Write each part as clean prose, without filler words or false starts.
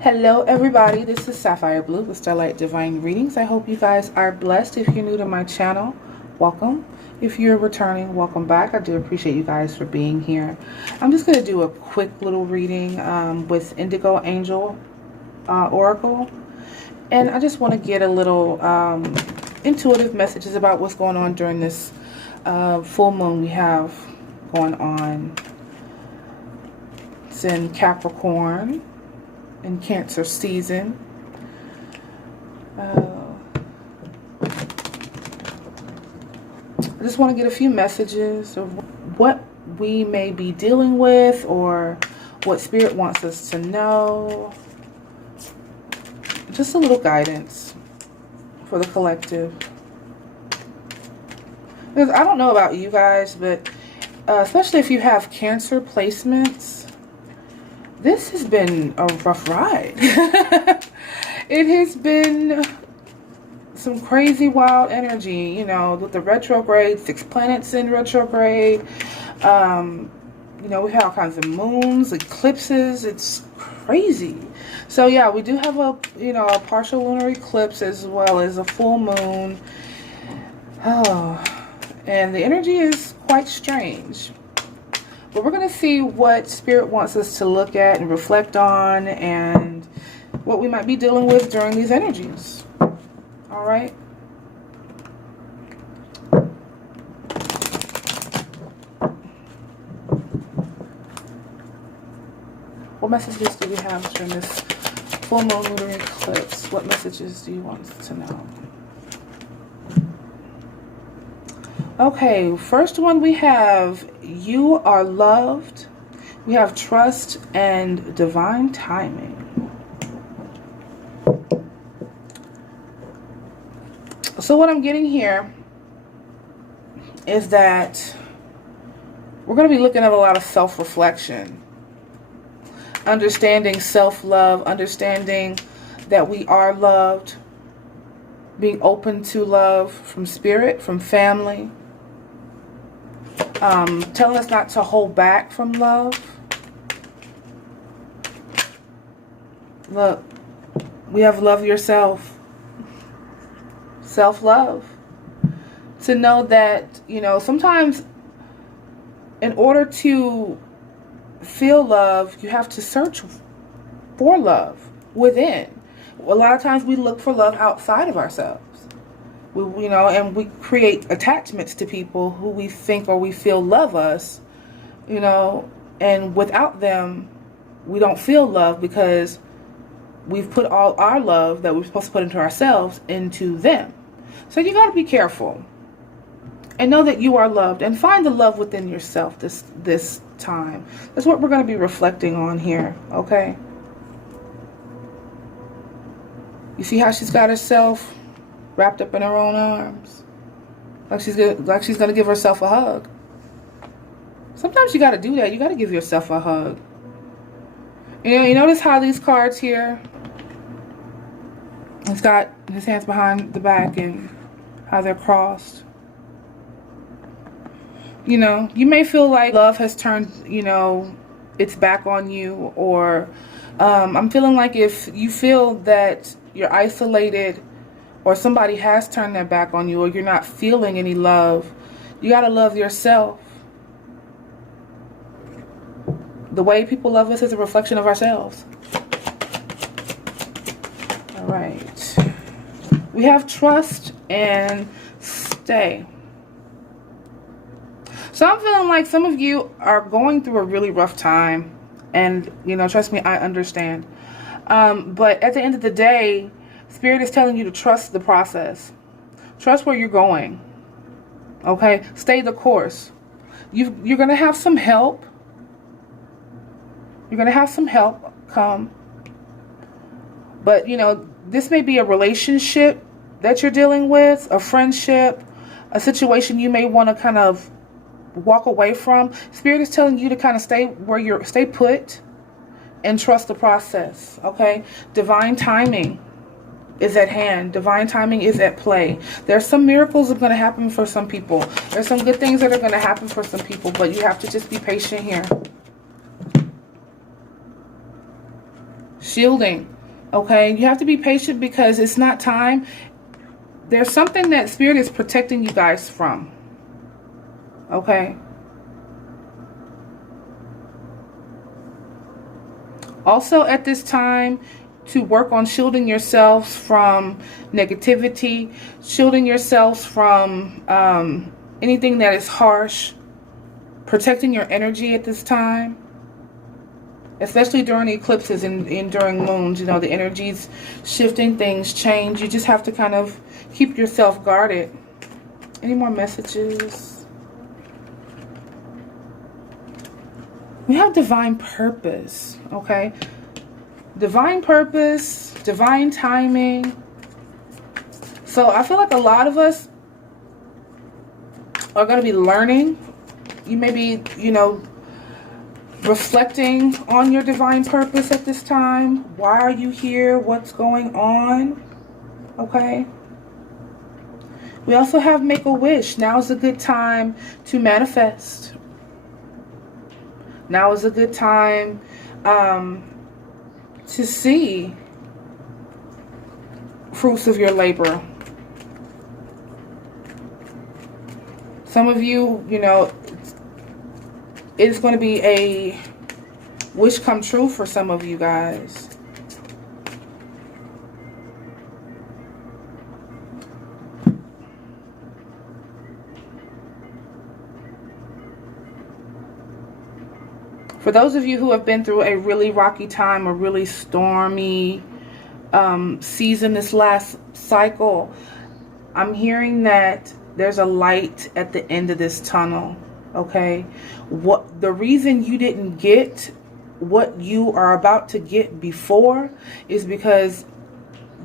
Hello everybody, this is Sapphire Blue with Starlight Divine Readings. I hope you guys are blessed. If you're new to my channel, welcome. If you're returning, welcome back. I do appreciate you guys for being here. I'm just going to do a quick little reading with Indigo Angel Oracle. And I just want to get a little intuitive messages about what's going on during this full moon we have going on. It's in Capricorn. In Cancer season. I just want to get a few messages of what we may be dealing with or what Spirit wants us to know. Just a little guidance for the collective. Because I don't know about you guys, but especially if you have Cancer placements, this has been a rough ride. It has been some crazy wild energy, you know, with the retrograde, 6 planets in retrograde. You know, we have all kinds of moons, eclipses. It's crazy. So yeah, we do have a partial lunar eclipse as well as a full moon. Oh, and the energy is quite strange. But we're going to see what Spirit wants us to look at and reflect on and what we might be dealing with during these energies. All right. What messages do we have during this full moon lunar eclipse? What messages do you want us to know? Okay, first one we have, you are loved. We have trust and divine timing. So what I'm getting here is that we're going to be looking at a lot of self-reflection. Understanding self-love, understanding that we are loved, being open to love from Spirit, from family. Telling us not to hold back from love. Look, we have love yourself. Self-love. To know that, you know, sometimes in order to feel love, you have to search for love within. A lot of times we look for love outside of ourselves. And we create attachments to people who we think or we feel love us, and without them, we don't feel love because we've put all our love that we're supposed to put into ourselves into them. So you got to be careful and know that you are loved and find the love within yourself this time. That's what we're going to be reflecting on here, okay? You see how she's got herself wrapped up in her own arms, like she's gonna give herself a hug. Sometimes you got to do that. You got to give yourself a hug. You notice how these cards here, it's got his hands behind the back and how they're crossed. You may feel like love has turned, its back on you, or I'm feeling like if you feel that you're isolated or somebody has turned their back on you or you're not feeling any love, you got to love yourself. The way people love us is a reflection of ourselves. All right. We have trust and stay. So I'm feeling like some of you are going through a really rough time. And, trust me, I understand. But at the end of the day, Spirit is telling you to trust the process. Trust where you're going. Okay? Stay the course. You're going to have some help. You're going to have some help come. But, this may be a relationship that you're dealing with, a friendship, a situation you may want to kind of walk away from. Spirit is telling you to kind of stay put and trust the process. Okay? Divine timing is at hand. Divine timing is at play. There's some miracles that are going to happen for some people. There's some good things that are going to happen for some people, but you have to just be patient here. shielding. Okay, you have to be patient because it's not time. There's something that Spirit is protecting you guys from. Okay. Also at this time, to work on shielding yourselves from negativity, shielding yourselves from anything that is harsh, protecting your energy at this time, especially during eclipses and during moons. You know, the energy's shifting, things change. You just have to kind of keep yourself guarded. Any more messages? We have divine purpose, okay? Divine purpose, divine timing. So I feel like a lot of us are going to be learning. You may be, you know, reflecting on your divine purpose at this time. Why are you here? What's going on? Okay. We also have make a wish. Now is a good time to manifest. Now is a good time to see fruits of your labor. Some of you, you know, it's going to be a wish come true for some of you guys. For those of you who have been through a really rocky time, a really stormy season this last cycle, I'm hearing that there's a light at the end of this tunnel. Okay, what the reason you didn't get what you are about to get before is because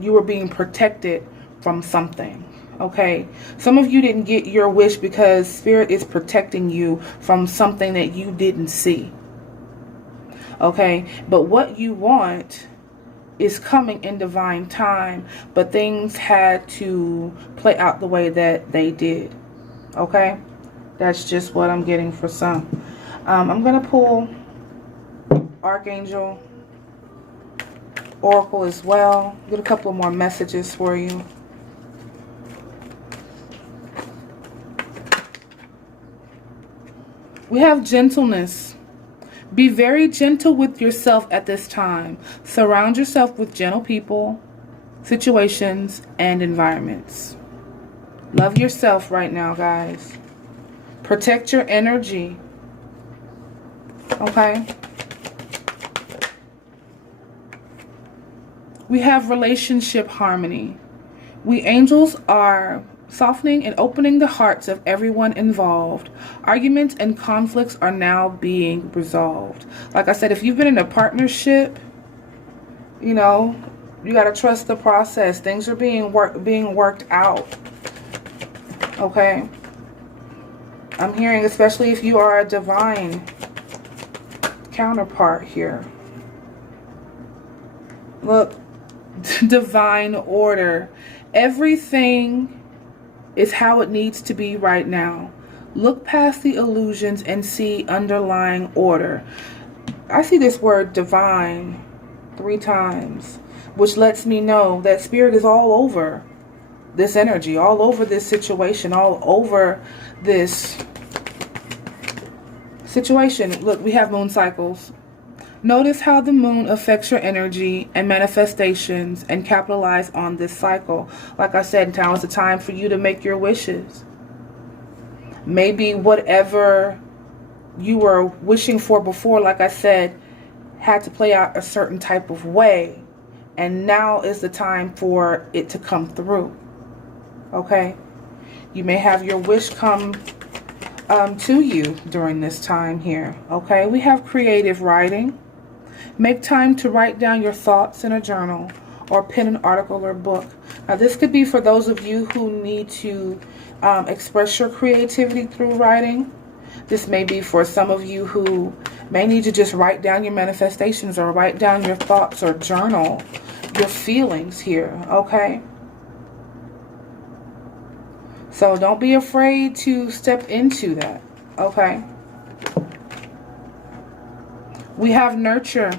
you were being protected from something. Okay, some of you didn't get your wish because Spirit is protecting you from something that you didn't see. Okay, but what you want is coming in divine time, but things had to play out the way that they did. Okay, that's just what I'm getting for some. I'm going to pull Archangel Oracle as well. Get a couple more messages for you. We have gentleness. Be very gentle with yourself at this time. Surround yourself with gentle people, situations, and environments. Love yourself right now, guys. Protect your energy. Okay? We have relationship harmony. We angels are softening and opening the hearts of everyone involved. Arguments and conflicts are now being resolved. Like I said, if you've been in a partnership, you know, you got to trust the process. Things are being worked out. Okay? I'm hearing, especially if you are a divine counterpart here. Look, divine order. Everything is how it needs to be right now. Look past the illusions and see underlying order. I see this word divine 3 times, which lets me know that Spirit is all over this energy, all over this situation, all over this situation. Look, we have moon cycles. Notice how the moon affects your energy and manifestations and capitalize on this cycle. Like I said, now is the time for you to make your wishes. Maybe whatever you were wishing for before, like I said, had to play out a certain type of way. And now is the time for it to come through. Okay? You may have your wish come to you during this time here. Okay? We have creative writing. Make time to write down your thoughts in a journal or pen an article or book. Now this could be for those of you who need to express your creativity through writing. This may be for some of you who may need to just write down your manifestations or write down your thoughts or journal your feelings here, okay? So don't be afraid to step into that, okay? We have nurture.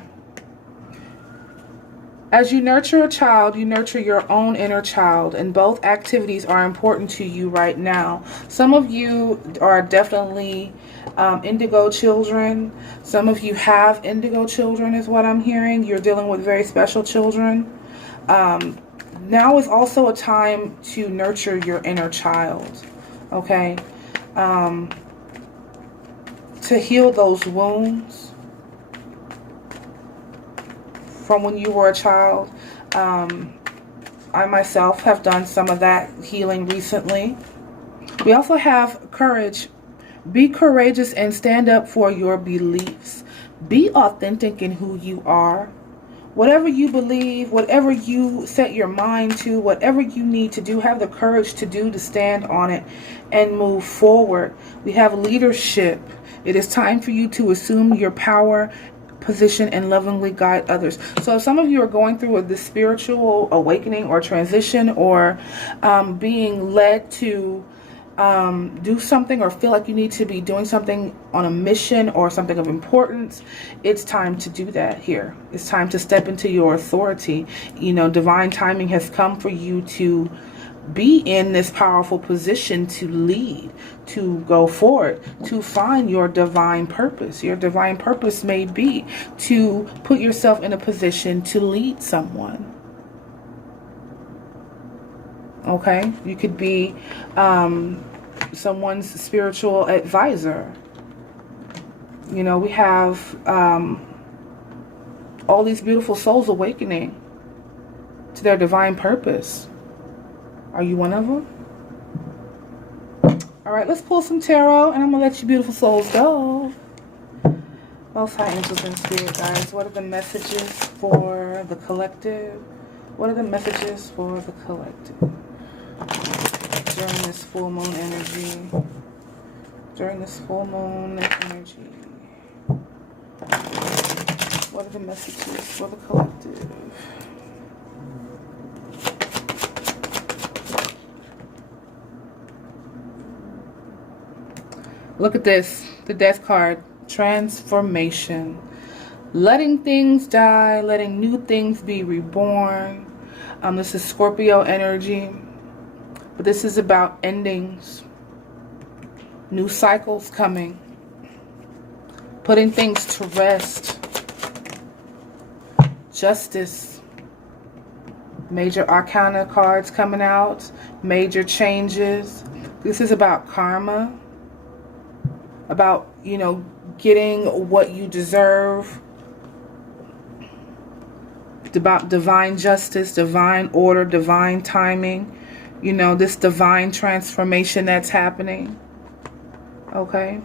As you nurture a child, you nurture your own inner child, and both activities are important to you right now. Some of you are definitely indigo children. Some of you have indigo children is what I'm hearing. You're dealing with very special children. Now is also a time to nurture your inner child, okay? To heal those wounds from when you were a child. I myself have done some of that healing recently. We also have courage. Be courageous and stand up for your beliefs. Be authentic in who you are. Whatever you believe, whatever you set your mind to, whatever you need to do, have the courage to do, to stand on it and move forward. We have leadership. It is time for you to assume your power, position, and lovingly guide others. So if some of you are going through this spiritual awakening or transition, or being led to do something, or feel like you need to be doing something on a mission or something of importance, it's time to do that here. It's time to step into your authority. You know, divine timing has come for you to be in this powerful position to lead, to go forward, to find your divine purpose. Your divine purpose may be to put yourself in a position to lead someone. Okay, you could be someone's spiritual advisor. You know, we have all these beautiful souls awakening to their divine purpose. Are you one of them? All right, let's pull some tarot, and I'm gonna let you beautiful souls go. Most high angels and spirit guides, what are the messages for the collective? What are the messages for the collective during this full moon energy? During this full moon energy, what are the messages for the collective? Look at this, the death card, transformation. Letting things die, letting new things be reborn. This is Scorpio energy, but this is about endings, new cycles coming, putting things to rest, justice, major arcana cards coming out, major changes. This is about karma, about, you know, getting what you deserve. It's about divine justice, divine order, divine timing. You know, this divine transformation that's happening. Okay?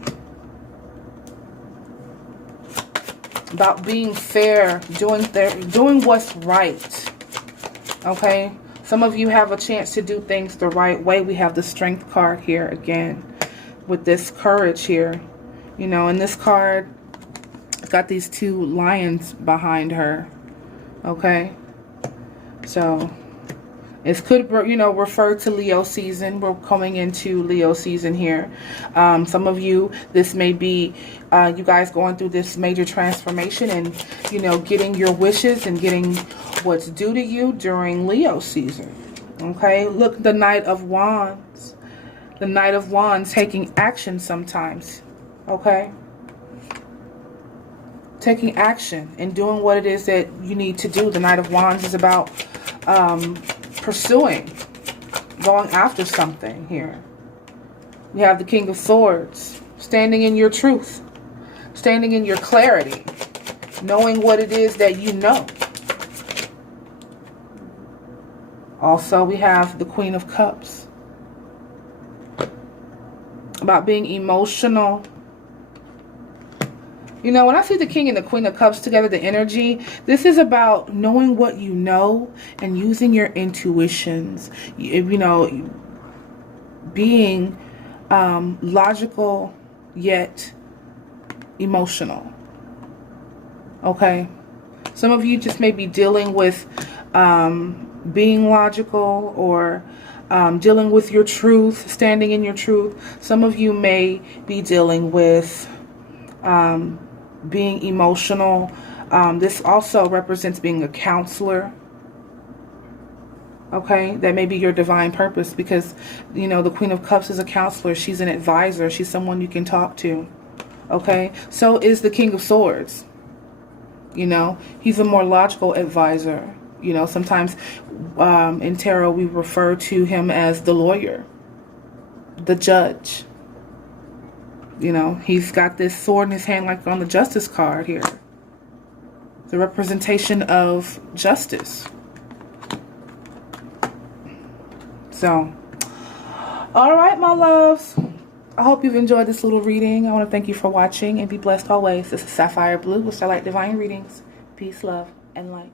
About being fair, doing what's right. Okay? Some of you have a chance to do things the right way. We have the Strength card here again, with this courage here, you know, and this card, it's got these two lions behind her. Okay, so it could, you know, refer to Leo season. We're coming into Leo season here. Some of you, this may be you guys going through this major transformation and, you know, getting your wishes and getting what's due to you during Leo season. Okay, look, the Knight of Wands. The Knight of Wands taking action sometimes, okay? Taking action and doing what it is that you need to do. The Knight of Wands is about pursuing, going after something here. We have the King of Swords, standing in your truth, standing in your clarity, knowing what it is that you know. Also, we have the Queen of Cups, about being emotional. You know, when I see the King and the Queen of Cups together, the energy, this is about knowing what you know and using your intuitions. You know, being logical yet emotional. Okay? Some of you just may be dealing with being logical, or dealing with your truth, standing in your truth. Some of you may be dealing with being emotional. This also represents being a counselor. Okay, that may be your divine purpose, because, you know, the Queen of Cups is a counselor. She's an advisor. She's someone you can talk to. Okay, so is the King of Swords. You know, he's a more logical advisor. You know, sometimes in tarot we refer to him as the lawyer, the judge. You know, he's got this sword in his hand like on the Justice card here. The representation of justice. So, all right, my loves. I hope you've enjoyed this little reading. I want to thank you for watching and be blessed always. This is Sapphire Blue with Starlight Divine Readings. Peace, love, and light.